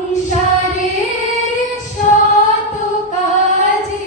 সংসারের শত কাজে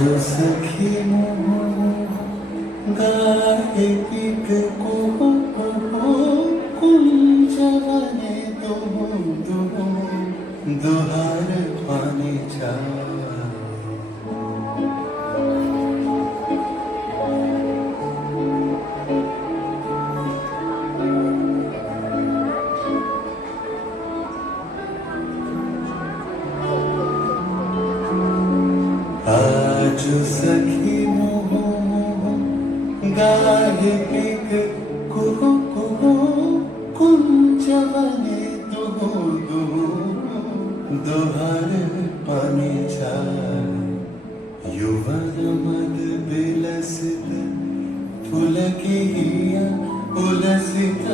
सखी मोह गाए एक को कुंजवने दुहार पाने जा आज सखी मोह गाए एक कुहू कुहू कुंजवने दुहार पाने जा युवन मद विलसित पुलकिया उलसित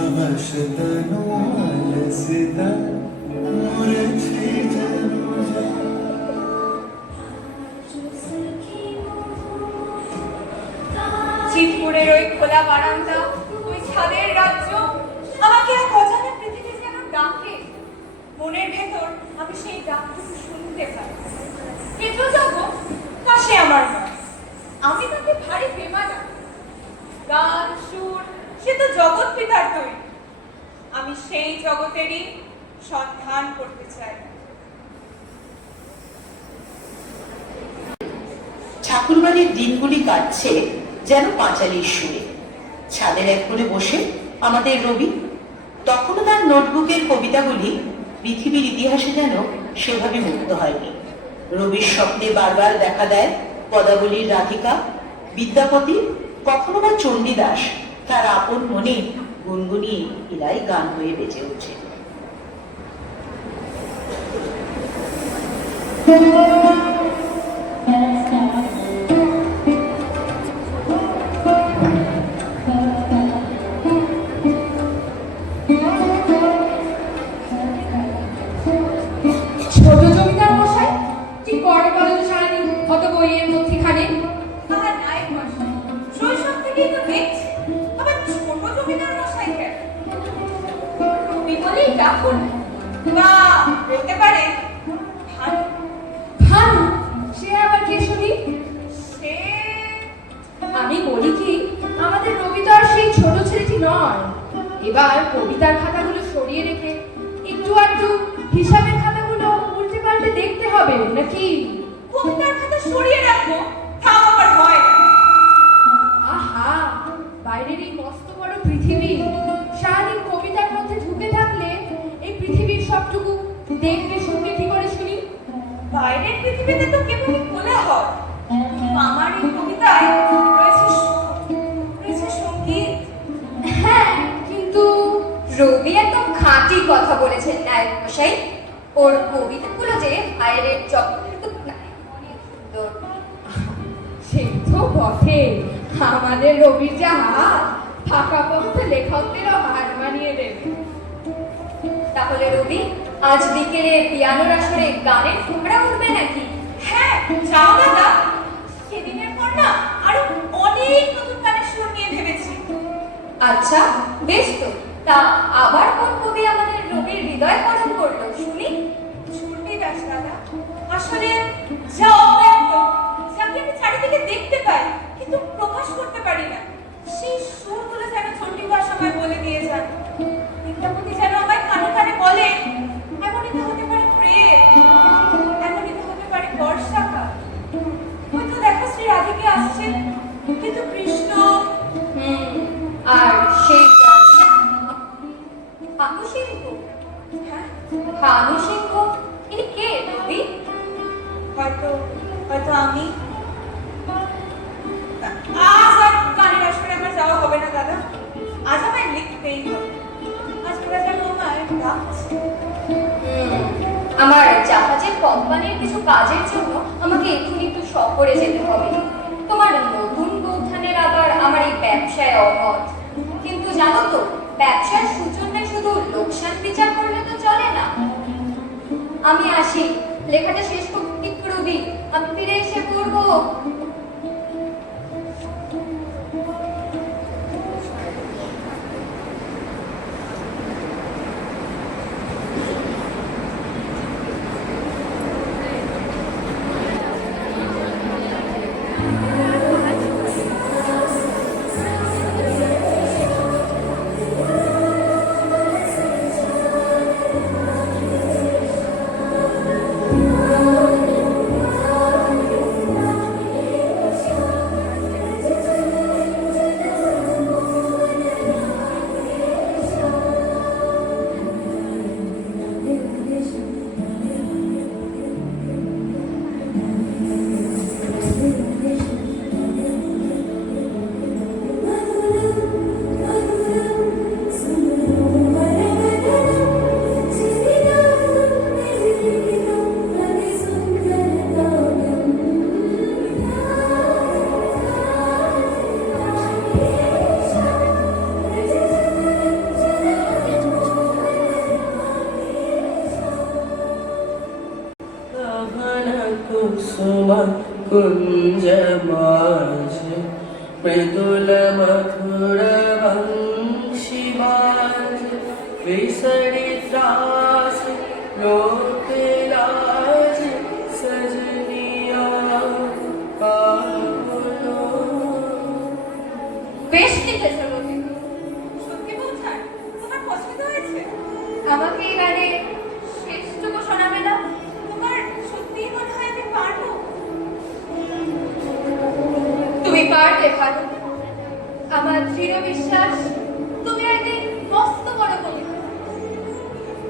अवशतनु अलसित मूर्छे जनुजा চিতপুরের ওই খোলা বারান্দা, ওই ছাদের রাজ্য আমাকে এক অজানা পৃথিবী যেন ডাকে। মনের ভেতর আমি সেই ডাকটুকু শুনতে পাই। কেটো জগৎ না সে আমার নয়, আমি তাকে ভারী প্রেমানা। গান সুর সে তো জগৎ পিতার তৈরি, আমি সেই জগতেরই সন্ধান করতে চাই। ঠাকুরবাড়ির দিনগুলি কাটছে যেন পাঁচালির সুরে। ছাদের এক কোণে বসে আমাদের রবি, তখনও তার নোটবুকের কবিতাগুলি পৃথিবীর ইতিহাসে যেন সেভাবে মুক্ত হয়নি। রবির স্বপ্নে বারবার দেখা দেয় পদাবলীর রাধিকা, বিদ্যাপতি, কখনো বা চণ্ডীদাস তার আপন মনে গুনগুনিয়ে ইলাই গান হয়ে বেজে ওঠে। ছোট জমিদার মশাই কি করে বলো তো সারাদিন কত বইয়ের মধ্যেখানে? আমার নায়ক মশাই শৈশব থেকেই তো দেখছি, আবার ছোট জমিদার মশাই কেন? রবি বলেই ডাকুন, বা বলতে পারে ভানু। ভানু? সে আবার কে শুনি? সে আমি বলি কি, আমাদের রবি তো আর সেই ছোট ছেলেটি নয়। এবার কবিতার খাতাগুলো সরিয়ে রেখে একটু আধটু হিসাবের খাতাগুলো উল্টে পাল্টে দেখতে হবে নাকি? কবিতার খাতা সরিয়ে রাখবো, তাও আবার হয় না। আহা, বাইরের এই মস্ত বড় পৃথিবী, সারাদিন কবিতার মধ্যে ঢুকে থাকলে এই পৃথিবীর সবটুকু দেখবে শুনবে কি করে শুনি? বাইরের পৃথিবীতে তো কেবলই কোলাহল, আমার এই কবিতায় রয়েছে সুর, রয়েছে সঙ্গীত। হ্যাঁ, কিন্তু রবি একদম খাঁটি কথা বলেছেন নায়ক মশাই। ওর কবিতাগুলো যে বাইরের জগতের তো অনেক সুন্দর। সে তো বটে, আমাদের রবির যা হাত, ফাঁকা পথে লেখকদেরও হার মানিয়ে দেবে। তাহলে রবি আজ বিকেলে পিয়ানোর আসরে গানের তোমরা উঠবে নাকি? হ্যাঁ যাও দাদা, সেদিনের পর না আরো অনেক নতুন গানের সুর নিয়ে ভেবেছি। আচ্ছা বেশ তো, তা আবার কোন কবি আমাদের রবির হৃদয় হরণ করলো শুনি? ছুটি দাস দাদা, আসলে যা অব্যক্ত, যাকে আমি চারিদিকে দেখতে পাই কিন্তু প্রকাশ করতে পারি না, সেই সুরগুলো যেন চণ্ডীদাস আমায় বলে দিয়ে যান। বিদ্যাপতি যেন আমায় কানে কানে বলে, এমনই তো হতে পারে প্রেম, এমনই তো হতে পারে বর্ষাকাল। হয়তো দেখা শ্রী রাধিকে আসছেন, কিন্তু কৃষ্ণ আর সেই ভানু সিংহ। হ্যাঁ ভানু সিংহ ইনি কে রবি? হয়তো হয়তো আমি। আজ আর গানের আসরে আমার যাওয়া হবে না দাদা, আজ আমায় লিখতেই হবে। আজ ওরা যেন আমায় ডাকছে। আমার জাহাজের কোম্পানির কিছু কাজের জন্য আমাকে এক্ষুনি একটু শহরে যেতে হবে। তোমার নতুন বৌঠানের আবার আমার এই ব্যবসায় অমত। কিন্তু জানো তো, ব্যবসার সূচনায় শুধু লোকসান বিচার করলে তো চলে না। আমি আসি, লেখাটা শেষ করতে রবি, আমি ফিরে এসে পড়বো। कुञ्ज माझे मृदुल मधुर वंशी बाजे विसरी त्रास लोक लाज सजनिया पावलो। বেশ লিখেছো রবি, সত্যি বলছেন তোমার পছন্দ হয়েছে? আমাকে এই গানে শেষটুকু শোনাবে না? তোমার সত্যিই মনে হয় আমি পারবো? তুমি পারবে ভালো, আমার দৃঢ় বিশ্বাস তুমি একদিন মস্ত বড় কবিতা।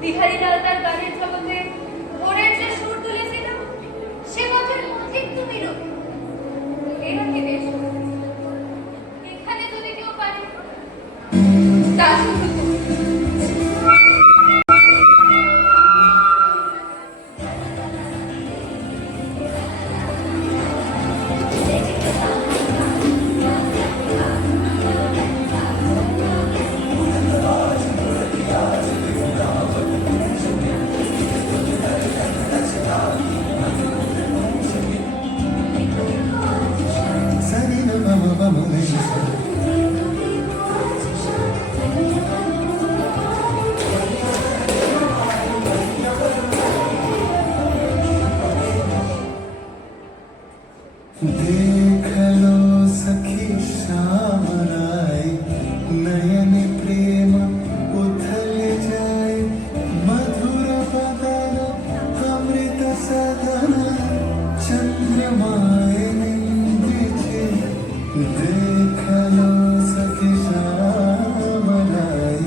বিহারীলাল তার গানের জগতে ভোরের যে সুর তুলেছিল সে পথের ঠিক তুমি রবি। এরা কি বেশ, এখানে যদি কেউ পারে তা শুধু তুমি। Sani na ma ma ma ma re sa. देख लो सखी श्याम राय नयन प्रेम उथल जाए मधुर बदन अमृत सदन चंद्रमाए निंदिते देख लो सखी श्याम राय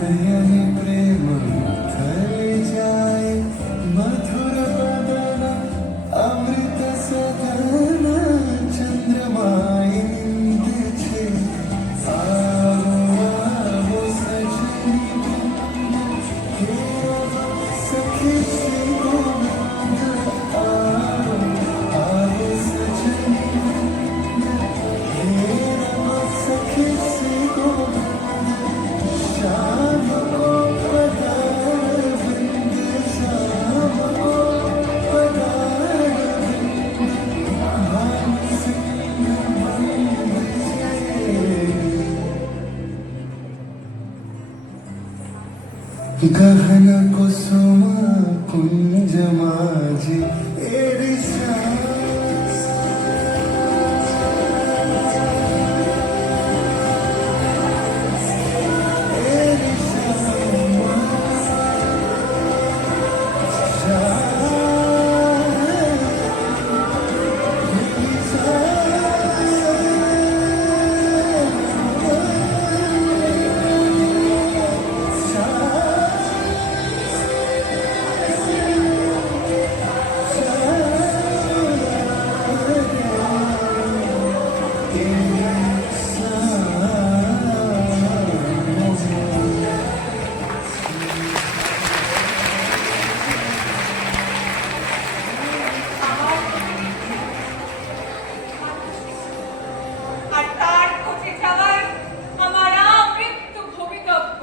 नयन प्रेम उथल जाए मधुर बदन अमृत सदन चंद्रमाए निंदिते आवो आवो सजनी सखी से गोविंद आवो आवो सजनी सखी से गोविंद श्याम को पधार वृंद श्याम को पधार भाव सिंह गहन कुसुम कुंज माझे एरी আর তার খোঁজে যাওয়ার আমার আমৃত্যু ভবিতব্য।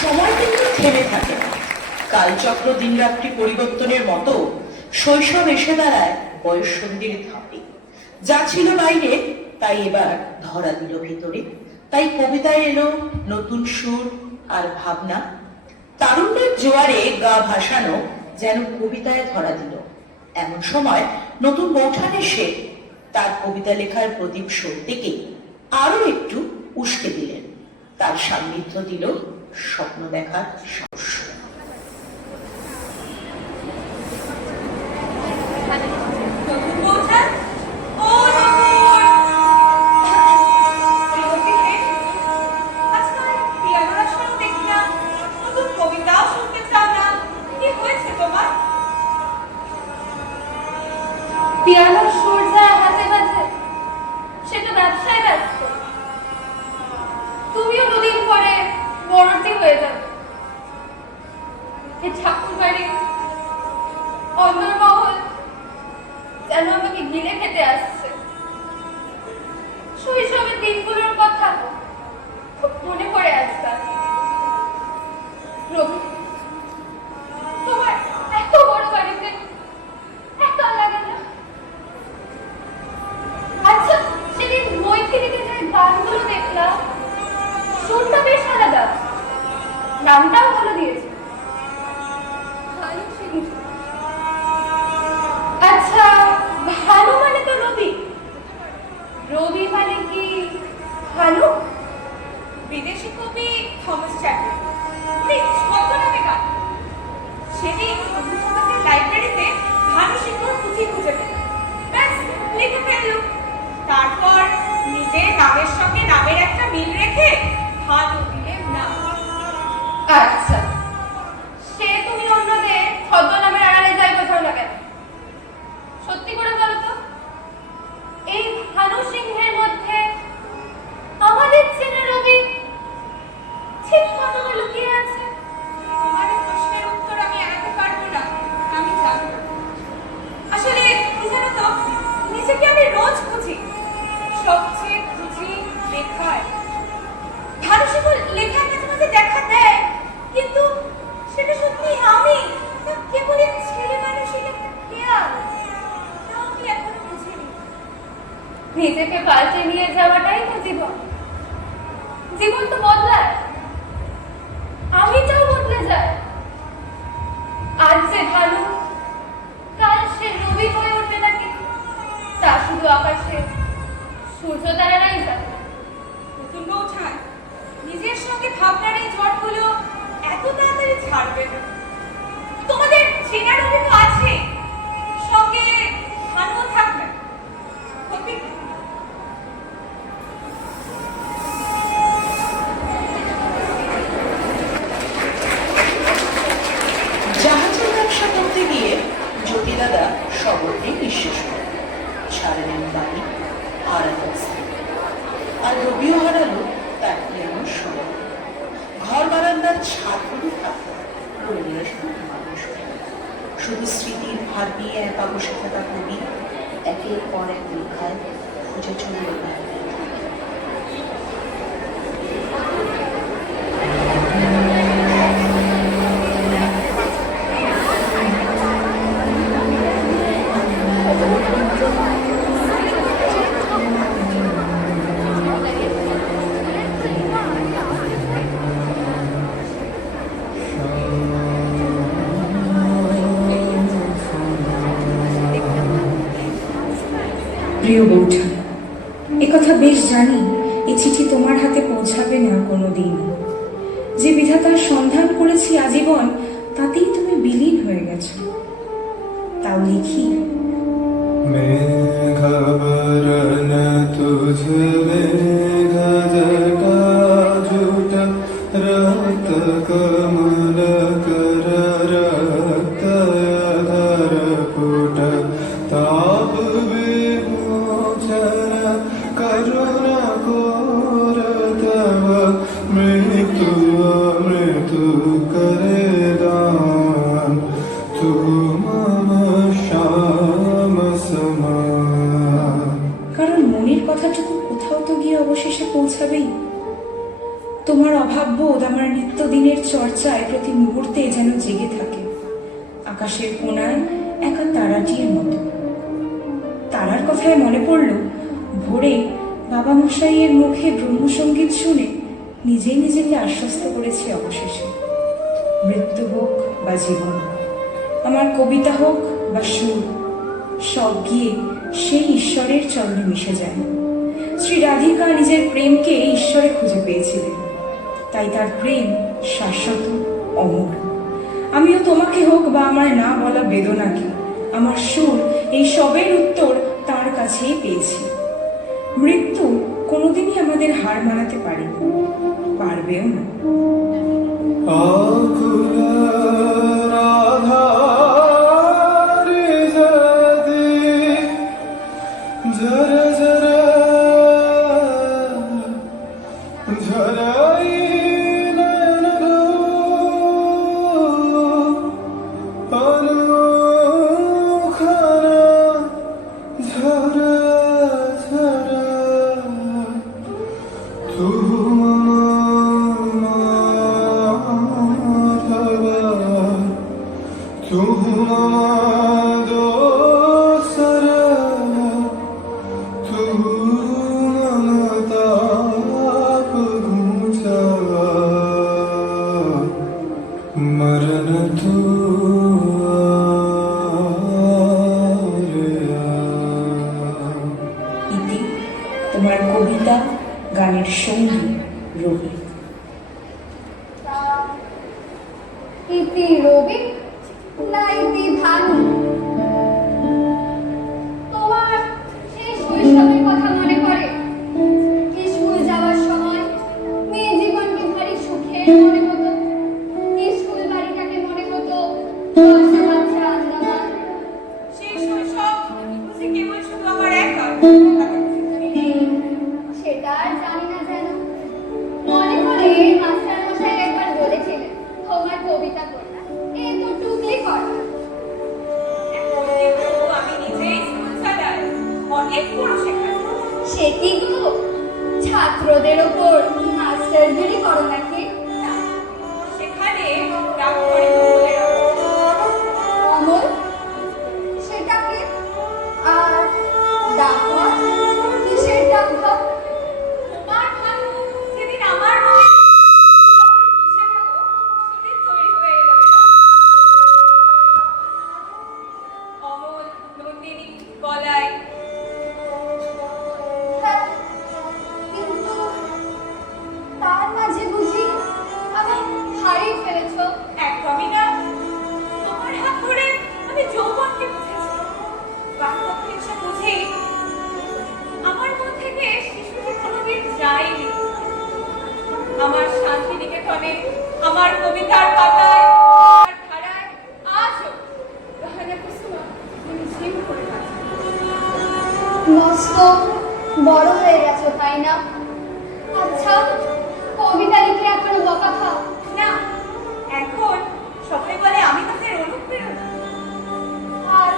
সময় কিন্তু থেমে থাকে না। কালচক্র দিনরাত্রি পরিবর্তনের মতো শৈশব এসে দাঁড়ায় বয়ঃসন্ধির ধাপে। যা ছিল বাইরে তাই এবার ধরা দিল ভেতরে। তাই কবিতায় এলো নতুন সুর আর ভাবনা। তারুণ্যের জোয়ারে গা ভাসানো যেন কবিতায় ধরা দিল। এমন সময় নতুন বৌঠান এসে তার কবিতা লেখার প্রদীপ সত্যিকে আরো একটু উস্কে দিলেন। তার সান্নিধ্য দিল স্বপ্ন দেখার সাহস। নতুন বৌঠান, ও নতুন! শ্রীমতী হে, আজকাল পিয়ানোর আসরেও দেখি না, নতুন কবিতাও শুনতে চাও না। কি হয়েছে তোমার? পিয়ানোর সুর যায় হাতে বাজে সে তো ব্যবসায় ব্যস্ত। তুমিও দুদিন পরে বড়টি হয়ে যাবে। নামটাও ভালো দিয়েছে, ভানু সিংহ। আচ্ছা, ভানু মানে তো রবি, রবি মানে কি ভানু? বিদেশি কবি থমাস চ্যাটার্জি ছদ্মনামে গান। সেদিন আমাদের লাইব্রেরিতে ভানু সিংহর পুঁথি খুঁজে পেল, ব্যাস লিখে ফেলল। তারপর নিজের নামের সঙ্গে নামের একটা মিল রেখে ভানু দিলেন নাম। আচ্ছা, সে তুমি অন্যদের ছদ্মনামের আড়ালে যাই কোথাও না কেন, সত্যি করে বলো তো, এই ভানু সিংহের মধ্যে আমাদের চেনা রবি ঠিক কতটা লুকিয়ে আছে? তোমার এই প্রশ্নের উত্তর আমি এড়াতে পারবো না, আমি জানি। আসলে কি জানো তো, নিজেকে আমি রোজ খুঁজি, সবচেয়ে খুঁজি লেখায়। ভানু সিংহ লেখায় মাঝে মাঝে দেখা দেয়, কিন্তু সেটা সত্যি আমি না কেবলই ছেলে মানুষের একটা খেয়াল, তা আমি এখনো বুঝিনি। নিজেকে পাল্টে নিয়ে যাওয়াটাই তো জীবন। জীবন তো বদলায়, আমিটাও বদলে যায়। আজ যে ভানু, কাল সে রবি হয়ে উঠবে নাকি তা শুধু আকাশে সূর্য তারারাই জানে। নতুন বৌঠান, নিজের সঙ্গে ভাবনার এই ঝড়গুলো এত তাড়াতাড়ি ছাড়বে না। তোমাদের চেনা রবি তো আছে, সঙ্গে ভানুও থাকবে, ক্ষতি কি? জাহাজের ব্যবসা করতে গিয়ে জ্যোতি দাদা সবরকে নিঃশেষ করে ছাড়লেন বাড়ি, হারালেন স্ত্রী, আর রবিও হারালো তার প্রিয়ানো সময়। ঘর বারান্দার ছাদগুলো থাকলো রবিরা শুধু মানুষ, শুধু স্মৃতির ভার নিয়ে একা বসে থাকা কবি একের পর এক লেখায় খুঁজে চলল না। প্রিয় বৌঠা, একথা বেশ জানি এ চিঠি তোমার হাতে পৌঁছাবে না কোনো দিন। যে বিধাতার সন্ধান করেছি আজীবন, তাতেই তুমি বিলীন হয়ে গেছো। তাও লিখি, मेघवरन तुझ मेघ जटा जुट रक्त कमल कर रक्त धर पुट ताप विमोचन करुण कोर तव मृत्यु मृत्यु करे दान तू मम श्याम समान। কারণ মনের কথাটুকু কোথাও তো গিয়ে অবশেষে পৌঁছাবেই। তোমার অভাববোধ আমার নিত্যদিনের চর্চায় প্রতি মুহূর্তে যেন জেগে থাকে, আকাশের কোণায় একা তারাটির মতো। তারার কথায় মনে পড়ল, ভোরে বাবা মশাইয়ের মুখে ব্রহ্মসঙ্গীত শুনে নিজেই নিজেকে আশ্বস্ত করেছি অবশেষে। মৃত্যু হোক বা জীবন, আমার কবিতা হোক বা সুর, সব গিয়ে সেই ঈশ্বরের চরণে মিশে যায়। শ্রী রাধিকা নিজের প্রেমকে ঈশ্বরে খুঁজে পেয়েছিলেন, তাই তার প্রেম শাশ্বত অমর। আমিও তোমাকে হোক বা আমার না বলা বেদনাকে, আমার সুর, এই সবের উত্তর তার কাছেই পেয়েছি। মৃত্যু কোনোদিনই আমাদের হার মানাতে পারেনি, পারবেও না। आकुल राधा रे जदी झर झर झराई नयन रो अनुखरा झर झर तू রবি। তা ইতি রবি না ইতি ভানু? তোমার সেই শৈশবের কথা মনে পড়ে? স্কুল যাওয়ার সময় মেয়ে জীবনকে ভারী সুখের মনে হতো। স্কুল বাড়িটাকে মনে হতো বর্ষা বাচ্চা আন্দামান। সেই শৈশব বুঝি কেবল শুধু আমার একা? সেটা আর জানি না যেন। মনে করে মাস্টার মশাই একবার বলেছিলেন তোমার কবিতা করতে, এ তো টুকলি করা। এখন কিন্তু আমি নিজেই স্কুল চালাই, অনেক বড় সেখানে। সে কি গো, ছাত্রদের ওপর মাস্টারগিরি করো নাকি? না, সেখানে রাগ করে বলে অমল সেটাকে আর ডাকঘর, কিসের ডাকঘর? তোমার ভানু যেদিন আমার রুমে বসে গেল, সেদিন তৈরি হয়ে এলো এরা। অমল, নন্দিনী, গলায় হ্যাঁ, কিন্তু তার মাঝে বুঝি আমি হারিয়ে ফেলেছ? একদমই না। তোমার হাত ধরে আমি যৌবনকে বুঝেছি, বাস্তবকে এসে বুঝি আমার মন থেকে শিশুটি কোনোদিন যায়নি। আমার শান্তিনিকেতনে, আমার কবিতার পাতায়, আমার ধারায় আজও গহনা কুসুমা ঝিম করে আছে। মস্ত বড় হয়ে গেছো তাই না? আচ্ছা, কবিতা লিখে এখনো বকা খাও? না, এখন সবাই বলে আমি তাদের অনুপ্রেরণা। আর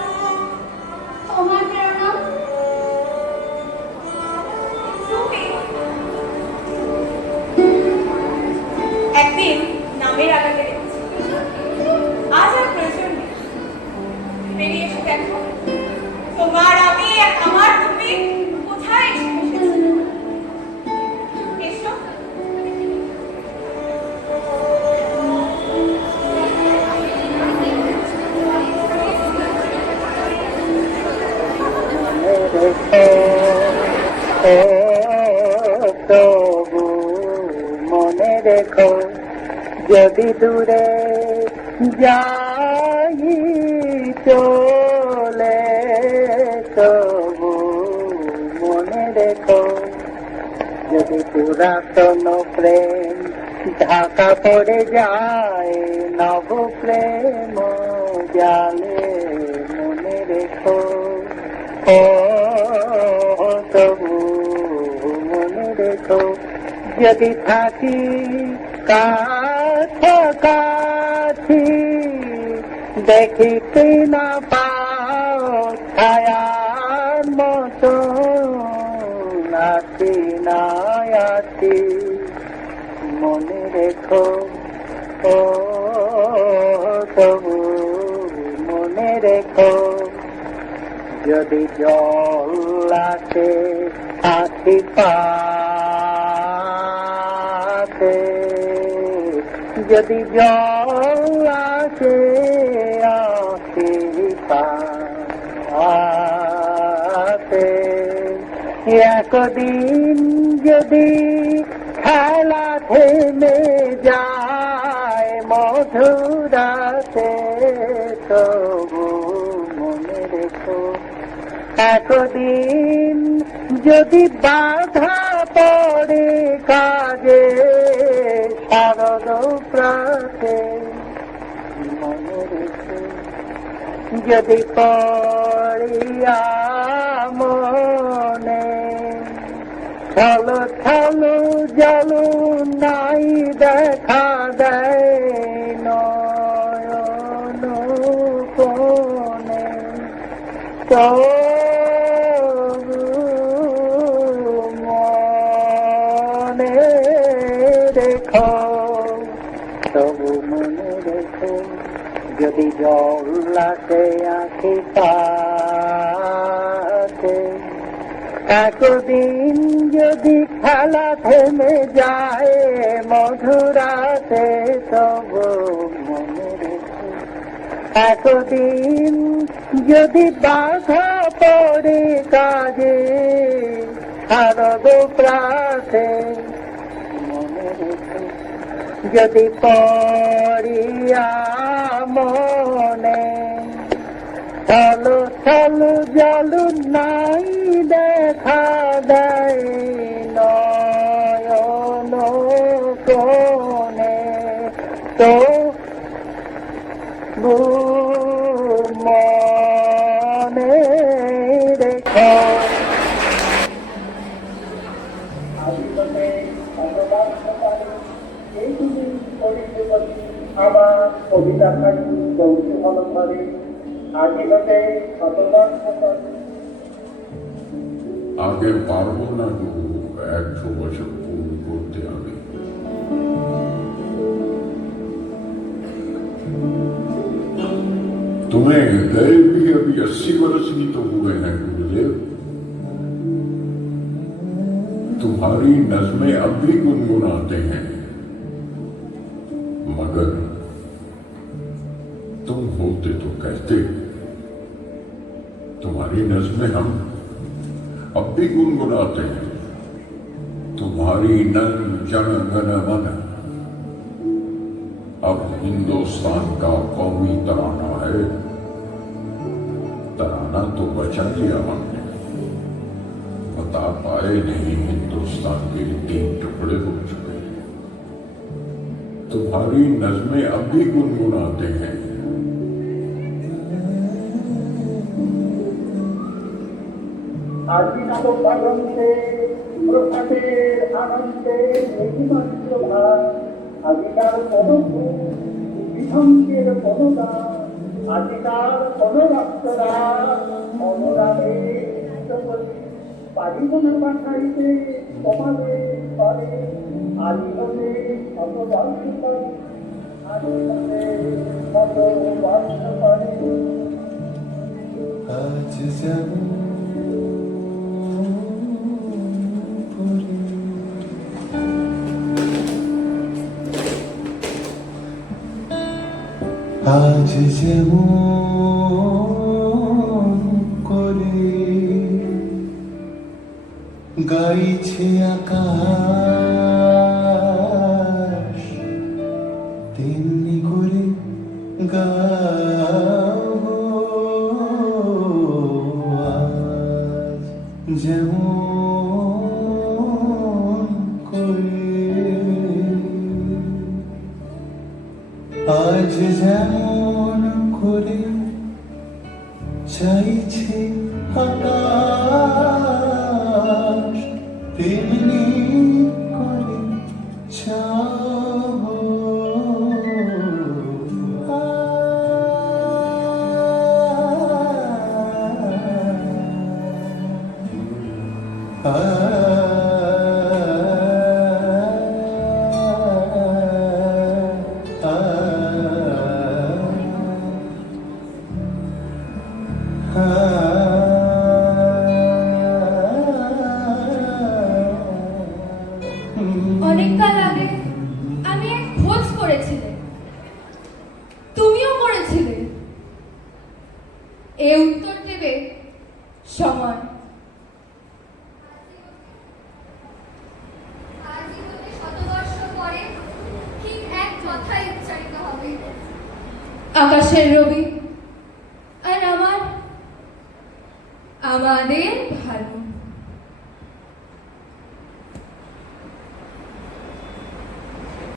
তোমার প্রেরণা? তুমি একদিন নামের আগাতে দেখেছি, আজ আর প্রয়োজন নেই। বেরিয়ে এসে দেখো, তোমার আমি আর আমার তুমি কোথায় এসে বসেছি। এসো। তবু মনে রেখো, যদি দূরে যাই চলে, তবু মনে রেখো, যদি পুরাতন প্রেম ঢাকা পড়ে যায়, নব প্রেম জালে মনে রেখো। ও তবু মনে রেখো, যদি থাকি কাছাকাছি, দেখিতে না পাও ছায়ার মতো, আছি না আছি মনে রেখো। ও তবু মনে রেখো, যদি জল আসে আছি পাতে, যদি জল আসে আছি পাতে, একদিন যদি খেলা থেমে যায় মধুরাতে, তবু মনে রেখো, একদিন যদি বাধা পড়ে কাজে শারদ প্রাতে, মনে রেখো, যদি পড়িয়া মনে ছলো ছলো জল নাই দেখা দেয় নয়ন কোণে, তবু মনে রেখো, তবু মনে রেখো, যদি জল আসে আঁখি পাতে, একদিন যদি খেলা থেমে যায় মধুরাতে, তবু মনে রেখো, একদিন যদি বাধা পড়ে কাজে শারদ প্রাতে, যদি পড়িয়া মনে চলো চলো জলু নাই দেখা দেয় নয়ন কোণে তো মনে রেখো আমার কবিতা থাকি কৌতূহল ধরে আজীবনে শতবার আগে পারবো না গো 100 বছর পূর্ণ করতে আমি। तुम्हें गए भी अभी 80 वर्ष ही तो हुए हैं गुरुदेव। तुम्हारी नज़्में अब भी गुनगुनाते हैं, मगर तुम होते तो कहते। तुम्हारी नज़्में हम अब भी गुनगुनाते हैं। तुम्हारी नज़्म जन गण मन अब हिंदुस्तान का कौमी तराना है। तराना तो बचा लिया हमने, बता पाए नहीं हिंदुस्तान के 3 टुकड़े हो चुके हैं। तुम्हारी नज़्में अब भी गुनगुनाते हैं। আজিনালো পাগন্তে প্রভাতের আনন্দে মেঘিমাত্র ভার আজিকার কোনো বিধঙ্গের কোনো গান আজিকার কোনো রক্তরা অনুরাগে পারিব না পাঠাইতে তোমাদের ঘরে আলিমনে শত বর্ষ করে আলিমনে শত বর্ষ করে আজ যেমন আজ যেমন করে গাইছে আকাশ তেমনি করে গাবো আজ যেমন করে আজ যেমন করে চাইছে আকাশ তেমনি করে চাবো অনেককাল আগে আমি এক খোঁজ করেছিলে, তুমিও করেছিলে। এ উত্তর দেবে সময়। আজীবনে শতবর্ষ পরে ঠিক এক কথাই উচ্চারিত হবে। আকাশের রবি আর আমাদের ভাগ্য।